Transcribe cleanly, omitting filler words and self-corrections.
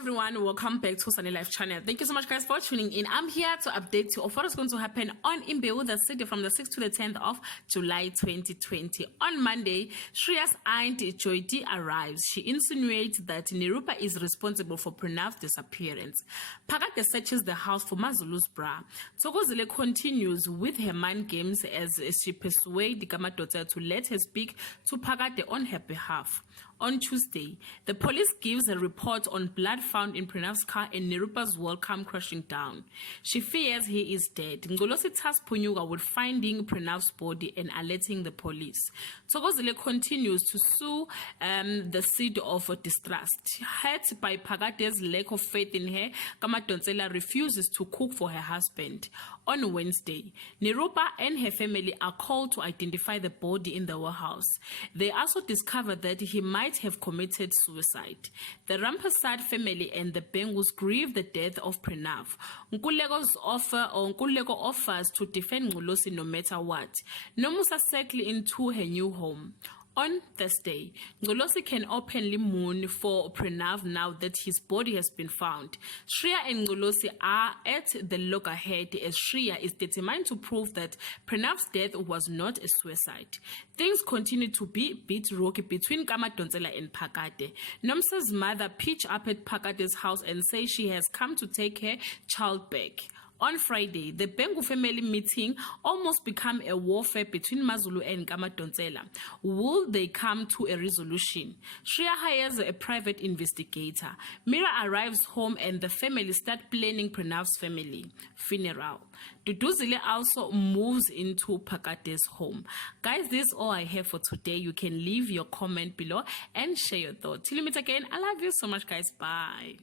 everyone, welcome back to Sunny Life channel. Thank you so much guys for tuning in. I'm here to update you of what is going to happen on Imbewu, the city from the 6th to the 10th of July 2020. On Monday, Shreya's aunt Joydi arrives. She insinuates that Nirupa is responsible for Pranav's disappearance. Phakade searches the house for Mazulu's bra. Thokozile continues with her mind games as she persuades Kamadotsa to let her speak to Phakade on her behalf. On Tuesday, the police gives a report on blood found in Pranav's car and Nirupa's world come crashing down. She fears he is dead. Ngolosi tasked Punyuka with finding Pranav's body and alerting the police. Thokozile continues to sow the seed of distrust. Hurt by Phakade's lack of faith in her, Kamadotsa refuses to cook for her husband. On Wednesday, Nirupa and her family are called to identify the body in the warehouse. They also discover that he might have committed suicide. The Rampasad family and the Bengus grieve the death of Pranav. Nkululeko offers to defend Ngolosi no matter what. Nomusa settled into her new home. On Thursday, Ngolosi can openly mourn for Pranav now that his body has been found. Shreya and Ngolosi are at the loggerhead as Shreya is determined to prove that Pranav's death was not a suicide. Things continue to be a bit rocky between Kamadotsa and Phakade. Nomsa's mother pitch up at Phakade's house and says she has come to take her child back. On Friday, the Bengu family meeting almost became a warfare between Mazulu and Kamadotsa. Will they come to a resolution? Shreya hires a private investigator. Mira arrives home and the family start planning Pranav's family funeral. Duduzile also moves into Phakade's home. Guys, this is all I have for today. You can leave your comment below and share your thoughts. Till we meet again, I love you so much, guys. Bye.